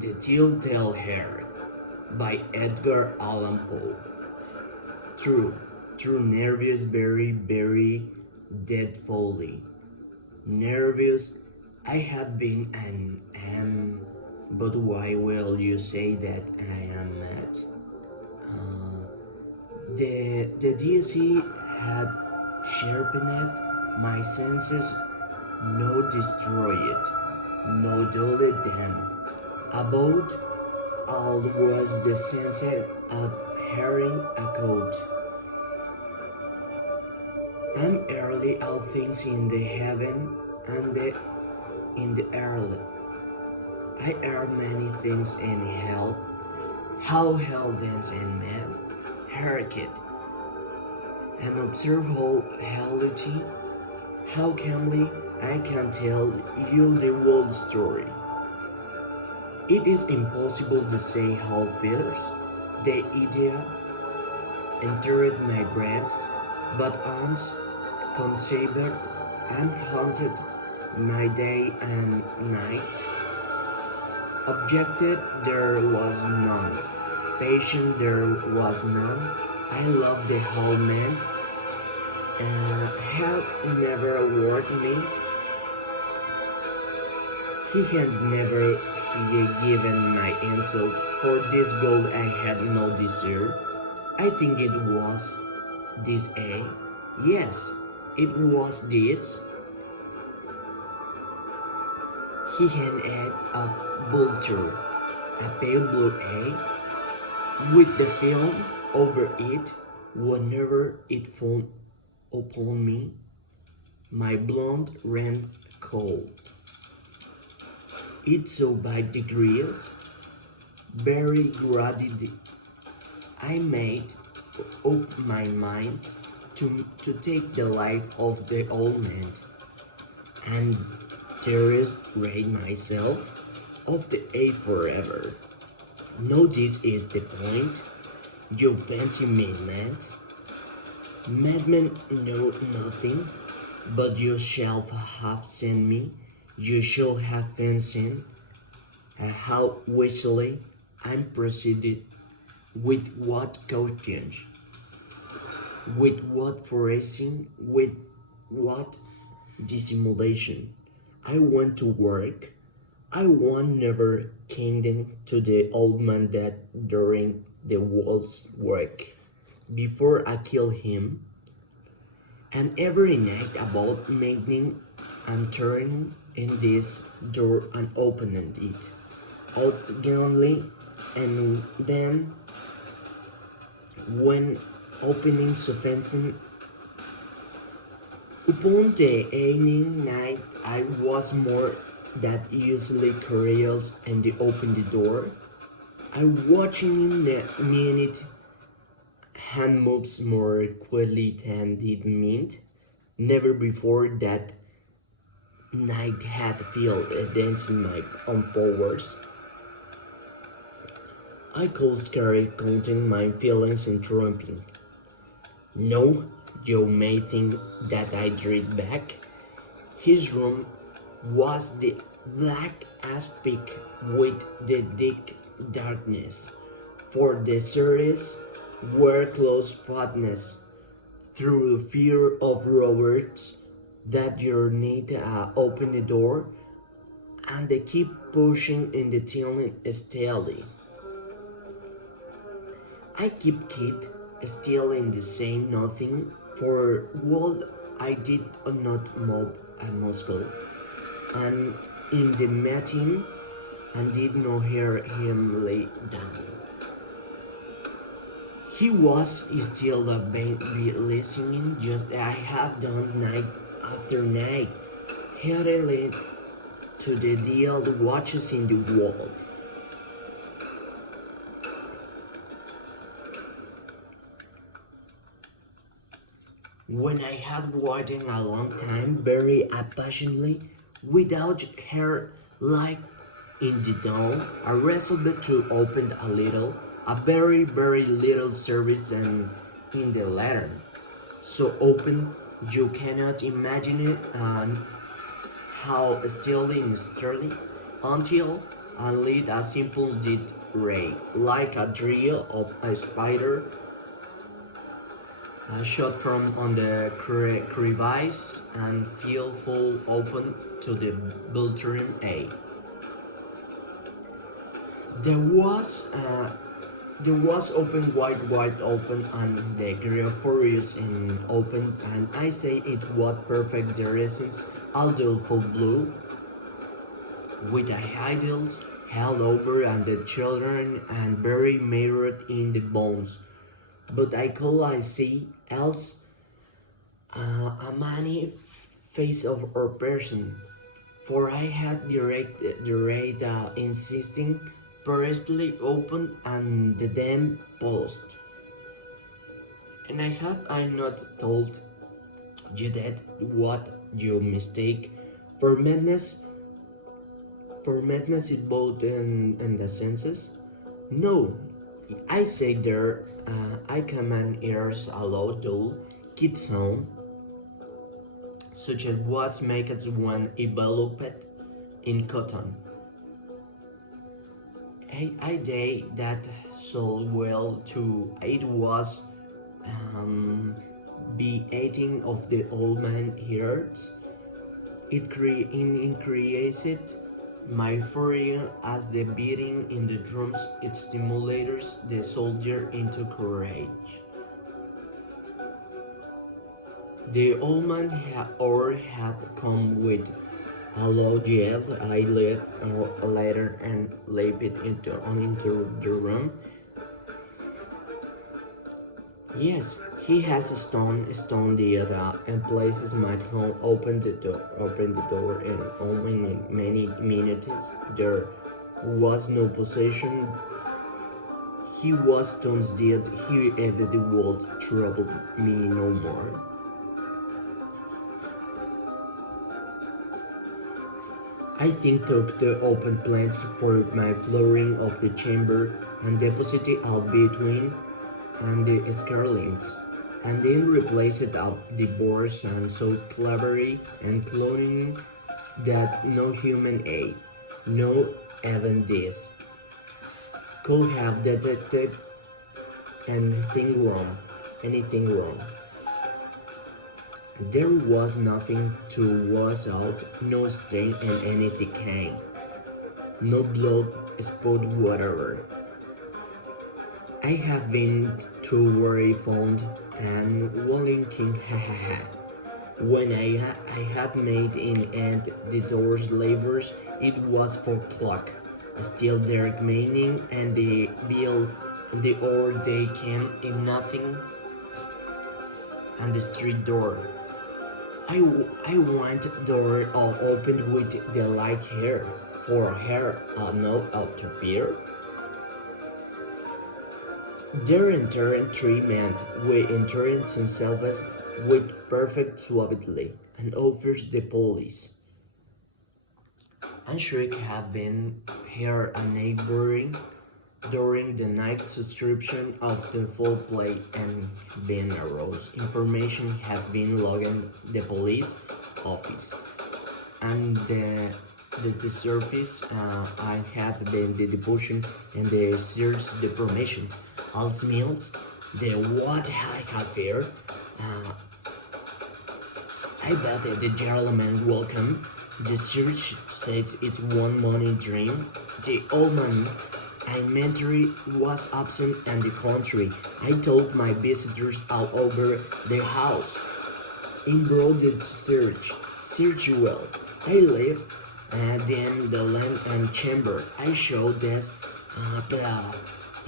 The Telltale Hair by Edgar Allan Poe. True, true nervous, very dead folly. Nervous I have been and am, but why will you say that I am mad? The DC had sharpened my senses, no destroy it, no dulled them. About all was the sense of hearing a coat. I'm early all things in the heaven and in the earth. I are many things in hell. How hell dance and man, Harriet, and observe how hellity, how calmly I can tell you the whole story. It is impossible to say how fierce the idea entered my brain, but once conceived and haunted my day and night. Objected there was none, patient there was none. I loved the whole man, and had never worked me. He had never given my insult. For this gold I had no desire. I think it was this A. Yes, it was this. He had egg of vulture, a pale blue egg, with the film over it. Whenever it fell upon me, my blood ran cold. It so by degrees, very gradually, I made up my mind to take the life of the old man, and rid myself of the A forever. No, this is the point. You fancy me mad? Madmen know nothing, but you shall have seen me. You shall have fancied how wisely I proceeded, with what caution, with what forcing, with what dissimulation. I went to work. I won never kingdom to the old man that during the waltz work before I kill him, and every night about making and turning in this door and opening it out gently, and then when opening sufficient upon the evening night I was more than usually curious and they opened the door. I watching in the minute hand moves more quickly than it meant. Never before that night had felt a dance in my own powers. I could scarcely contain my feelings in trumping. No, you may think that I drew back. His room was the black as pitch with the thick darkness, for the series were close fatness through fear of robbers that your need open the door and they keep pushing in the tunnel steadily. I keep still in the same nothing, for what I did not move a muscle, and in the meeting, and did not hear him lay down. He was still listening, just as I have done night after night, headed to the deal watches in the world. When I had waited a long time, very impatiently, without her light in the dawn, I resolved to open a very little service and in the letter. So open, you cannot imagine it, and how still and sturdy, until and lit a simple lit ray, like a drill of a spider shot from on the crevice and feel full open to the Beltran A. There was open wide open, and the grill furious and opened, and I say it was perfect the essence, all full blue, with the idols held over and the children and very mirrored in the bones. But I see else a many face of a person, for I had direct insisting precisely open and the damn post. And I not told you that what you mistake for madness is both in the senses? No, I say there I command ears allow to kid sound such as what makes one enveloped in cotton. I day that so well too. It was be eating of the old man heard. It increased my fury as the beating in the drums it stimulates the soldier into courage. The old man had come with a loud yell. I left a ladder and laid it into the room. Yes, he has a stone the other, and places my home opened the door, and only in many minutes there was no possession. He was stones dead. He ever the world troubled me no more. I think took the open plans for my flooring of the chamber and deposited out between and the escarlings, and then replaced out the boards and so cleverly and cloning that no human aid, no even this, could have detected anything wrong. There was nothing to wash out, no stain and anything came, no blood spot whatever. I have been too very fond and walking When I had made in and the doors labors, it was 4 o'clock. Still dark meaning and the bill the hour they came in nothing and the street door. I want door all opened with the light hair, for hair no out of fear. There entered 3 men, we entered themselves with perfect suavity, and offers the police. And should have been here a neighboring during the night subscription of the full play and been arose. Information have been logged in the police office, and the surface I have been the devotion and the search the permission. All meals, the what I have here. I bet that the gentleman welcome. The search says it's one morning dream. The old man I mentally was absent and the country. I told my visitors all over the house. In broad search well. I live then the lamp and chamber. I showed this the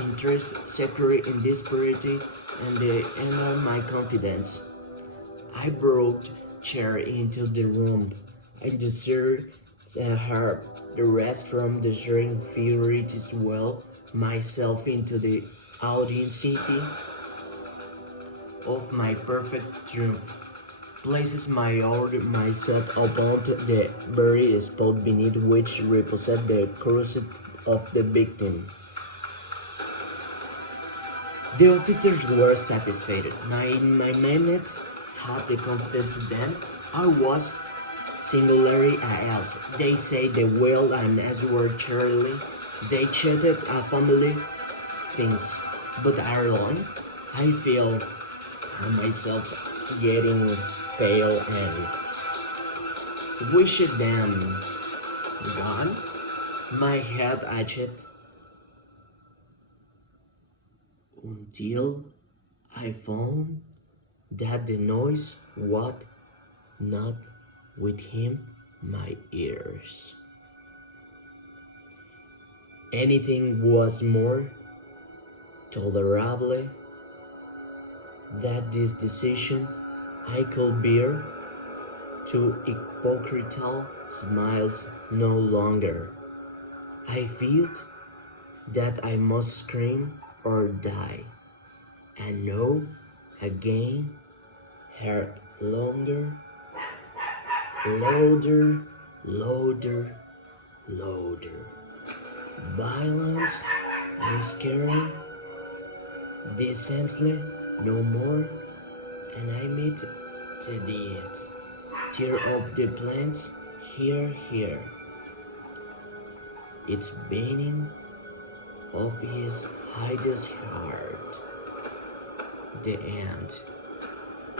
interest secretary in this purity and the enter my confidence. I brought chair into the room and the sir her the rest from the sharing fury as well myself into the audacity of my perfect triumph. Places my order myself upon the very spot beneath which reposed the corpse of the victim. The officers were satisfied. My men had the confidence then. I was Singularity as they say the will and as word Charlie. They chatted a family things, but Ireland, I feel myself getting pale and wish them gone. My head ached until I found that the noise was not within my ears. Anything was more tolerable than this decision I could bear to hypocritical smiles no longer. I felt that I must scream or die, and no again heard louder, louder, louder. Violence and scaring, distinctly no more, and I meet to the end. Tear up the plants, here. It's beating of his hideous heart. The end.